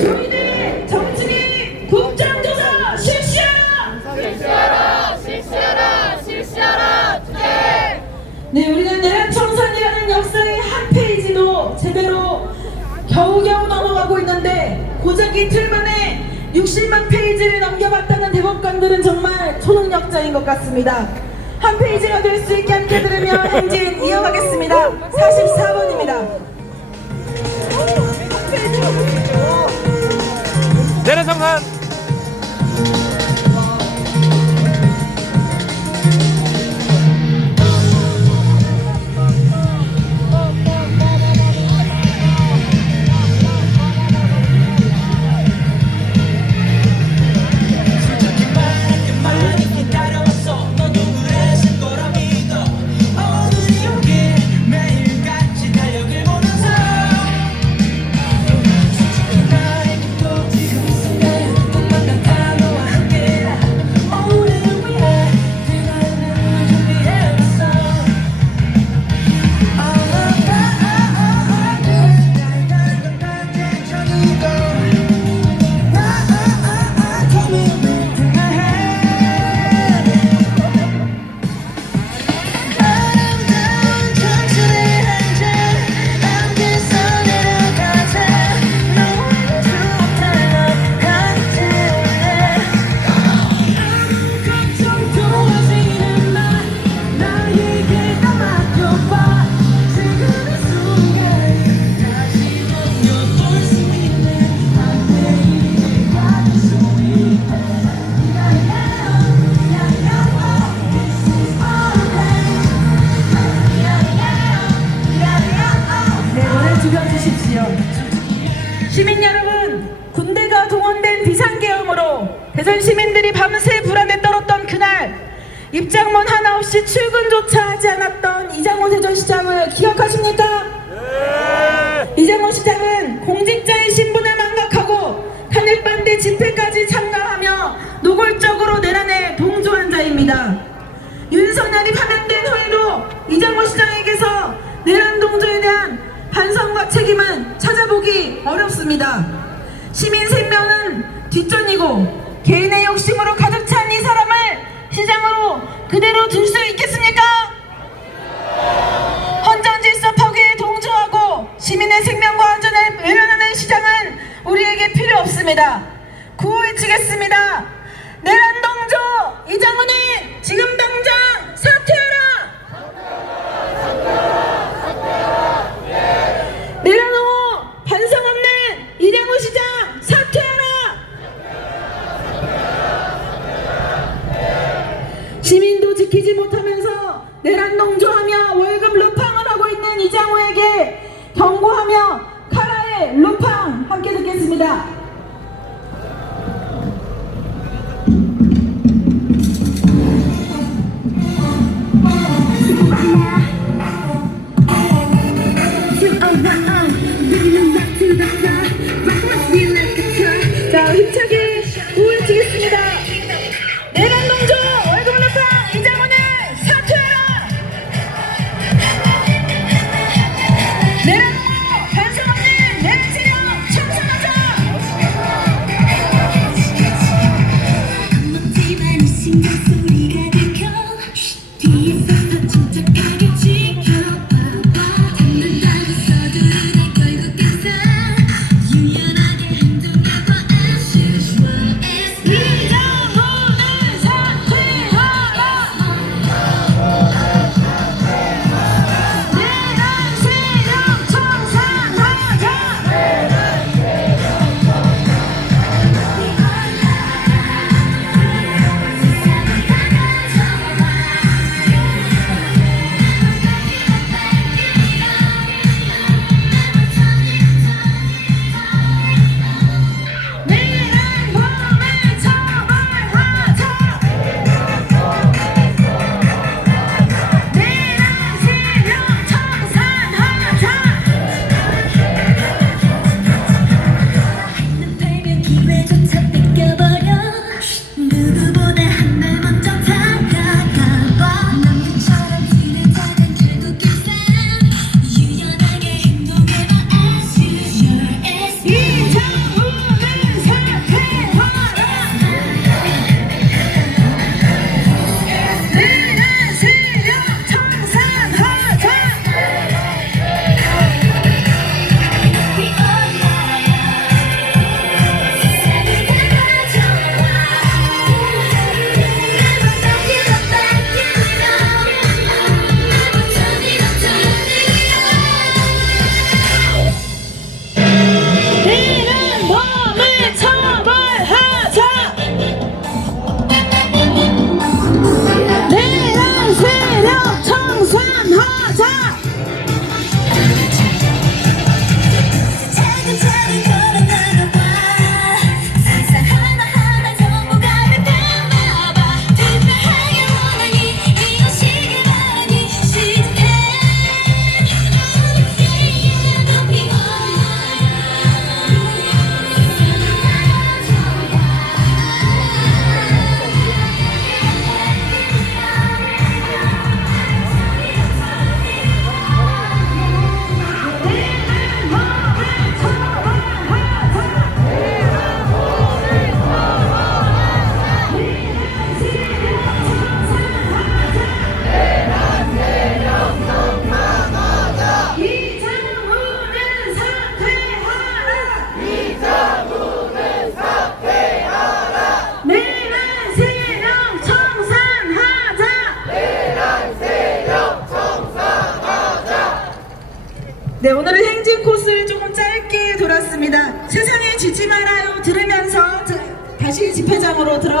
조희대 정치 개입 국정조사 실시하라! 네, 우리는 내란 청산이라는 역사의 한 페이지도 제대로 겨우겨우 넘어가고 있는데 고작 이틀 만에 60만 페이지를 넘겨봤다는 대법관들은 정말 초능력자인 것 같습니다. 한 페이지가 될 수 있게 함께 들으며 행진 이어가겠습니다. 44번입니다. 내란 청산 시민 여러분, 군대가 동원된 비상계엄으로 대전 시민들이 밤새 불안에 떨었던 그날 입장문 하나 없이 출근조차 하지 않았던 이장호 대전시장을 기억하십니까? 네. 이장호 시장은 공직자의 신분을 망각하고 탄핵반대 집회까지 참가하며 노골적으로 내란에 동조한 자입니다. 윤석열이 파면된 후에도 이장호 시장에게서 내란 동조에 대한 반성과 책임은 찾아보기 어렵습니다. 시민 생명은 뒷전이고 개인의 욕심으로 가득 찬 이 사람을 시장으로 그대로 둘 수 있겠습니까? 헌정 질서 파괴에 동조하고 시민의 생명과 안전을 외면하는 시장은 우리에게 필요 없습니다. 구호 외치겠습니다. 내란 동조 이장훈이 지금 당장 사퇴하라! 내란 후 반성 없는 이장훈 시장 사퇴하라! 시민도 지키지 못하면서 내란 동조하며 월급 루팡을 하고 있는 이장호에게 경고하며 카라의 루팡 함께 듣겠습니다. 자, 힘차게 우회치겠습니다. 내란 동조 월급 루팡 이장훈을 사퇴하라! 내란 후 반성 없는 내란 세력 청산하자! 겁먹지만 신경 소리가 들켜 뒤에서 침착하게 지켜봐봐 잡는다고 서두르다 결국 끝에 유연하게 행동해봐 as usual as 이장훈을 사퇴하라!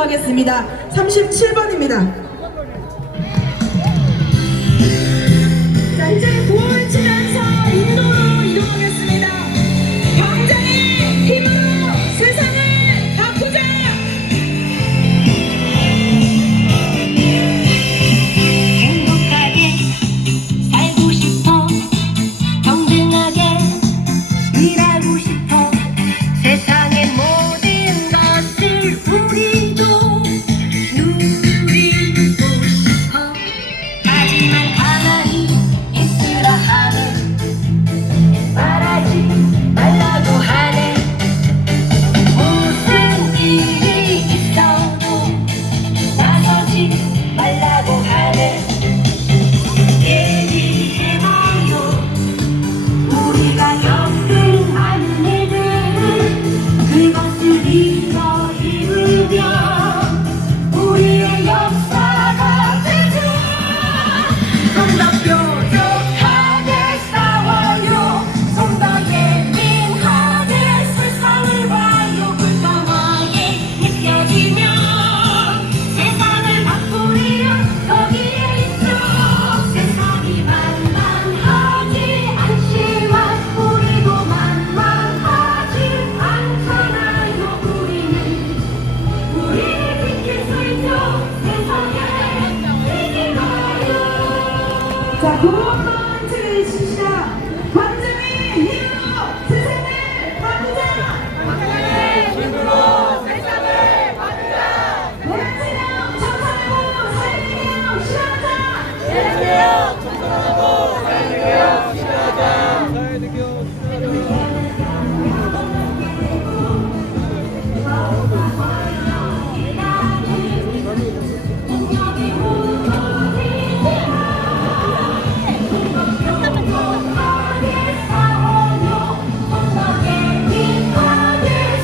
하겠습니다. 37번입니다. 자, 이제 구호를 치면서 인도로 이동하겠습니다. 광장의 힘으로 세상을 바꾸자! 행복하게 살고 싶어 평등하게 일하고 싶어 세상의 모든 것을 우리도 누리고 싶어 하지만 가만히 있으라 하네 말하지 말라고 하네 무슨 일이 있어도 나서지 말라고 하네 얘기해봐요 우리가 겪은 많은 일들은 그것을 이루면 우리의 역사가 되죠 좀 더 뾰족하게 싸워요 좀 더 예민하게 세상을 봐요 불쌍하게 느껴지면 세상을 바꾸려 거기에 있죠 세상이 만만하지 않지만 우리도 만만하지 않잖아요 우리를 지킬 수 있죠 세상에 뛰지 마요 자, 구호 한번 치시다. 광장의 힘으로 세상을 바꾸자! 노란색이요, 청산하고 사회행위요, 실현하자!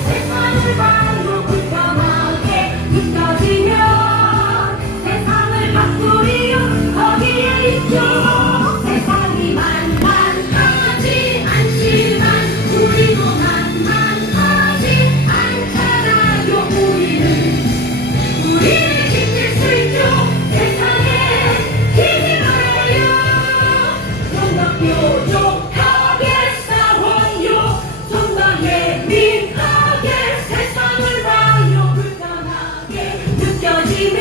세상을 봐요 불편하게 느껴지면 세상을 바꾸려 거기에 있죠 세상이 만만하지 않지만 우리도 만만하지 않잖아요 우리를 지킬 수 있죠 세상에 뛰지 말아요 좀 더 뾰족하게 싸워요 좀 더 예민하게 세상을 봐요 불편하게 느껴지면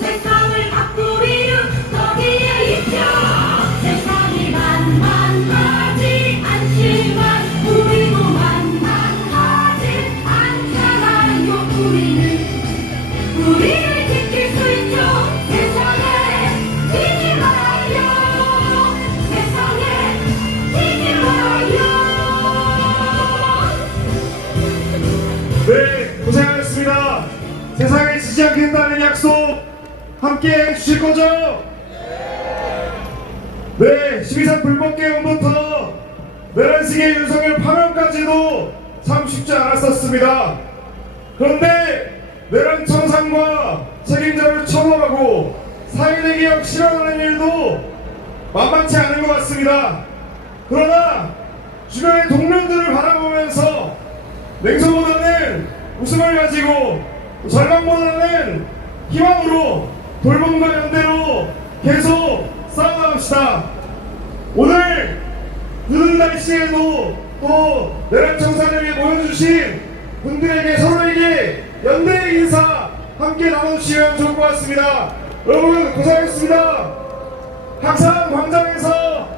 세상을 바꾸려 거기에 있죠 세상이 만만하지 않지만 우리도 만만하지 않잖아요 우리를 지킬 수 있죠 세상에 뛰지 말아요 세상에 뛰지 말아요 네, 고생하셨습니다. 세상에 지지 않겠다는 약속 함께 해주실 거죠? 네, 12.3 불법개헌부터 내란식의 윤석열 파면까지도 참 쉽지 않았었습니다. 그런데 내란 청산과 책임자를 처벌하고 사회내 개혁 실현하는 일도 만만치 않은 것 같습니다. 그러나 주변의 동료들을 바라보면서 냉소보다는 웃음을 가지고 절망보다는 희망으로 돌봄과 연대로 계속 싸워나갑시다. 오늘 늦은 날씨에도 또 내란 청산을 위해 모여주신 분들에게 서로에게 연대의 인사 함께 나눠주시면 좋을 것 같습니다. 여러분 고생하셨습니다. 항상 광장에서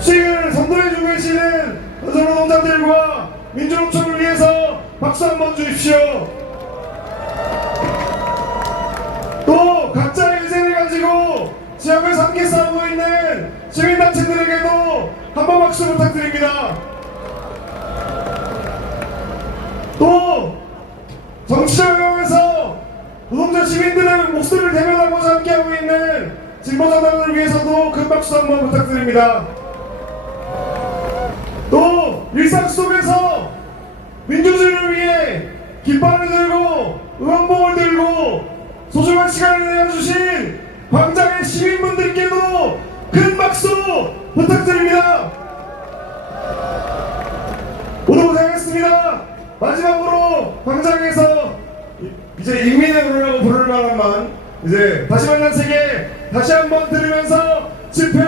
수익을 선도해주고 계시는 건설노동자들과 민주노총을 위해서 박수 한번 주십시오. 또 각자의 의생을 가지고 지역을 함께 싸우고 있는 시민단체들에게도 한번 박수 부탁드립니다. 또 정치적 영역에서 노동자 시민들의 목소리를 대변하고자 함께하고 있는 진보정당을 위해서도 큰 박수 한번 부탁드립니다. 또 일상 속에서 민주주의를 위해 깃발을 들고 응원봉을 들고 소중한 시간을 내어주신 광장의 시민분들께도 큰 박수 부탁드립니다. 모두 고생했습니다. 마지막으로 광장에서 이제 인민의 노래라고 부를 만한 이제 다시 만난 세계 다시 한번 들으면서 집회